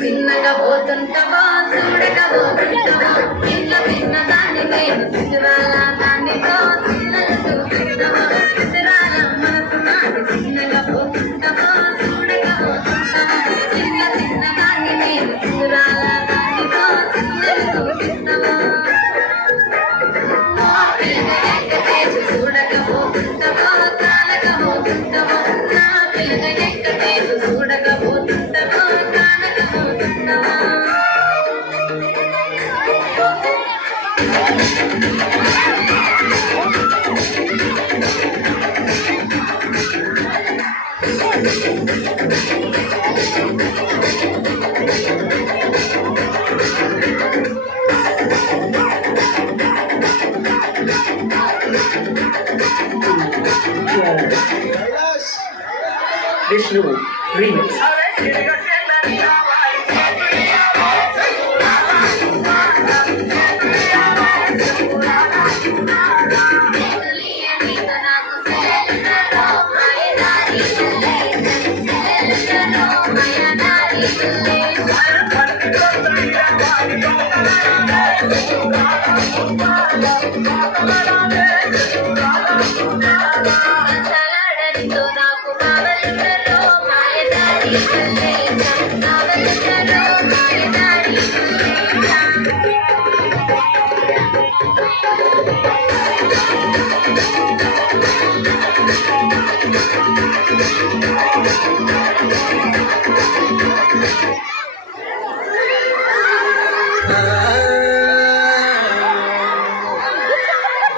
చిన్నగా పోతుంటావో చూడగా పోతుంటావో ఇంట్లో చిన్న దాన్ని నేను సిజురాల దానితో చిన్నలు చూపిస్తావో సిజురాల మనసు నాది చిన్నగా పోతుంటావో చూడగా పోతుంటావో చిన్న చిన్న దాన్ని నేను సిజురాల దానితో చిన్నలు చూపిస్తావో చూడగా పోతుంటావో కాలగా పోతుంటావో నా పిల్లగా ఎక్కడేసు చూడగా పోతుంటావో Vishnu remix.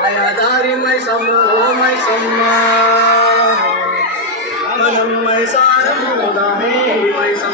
Ayadari may sama, manang may sa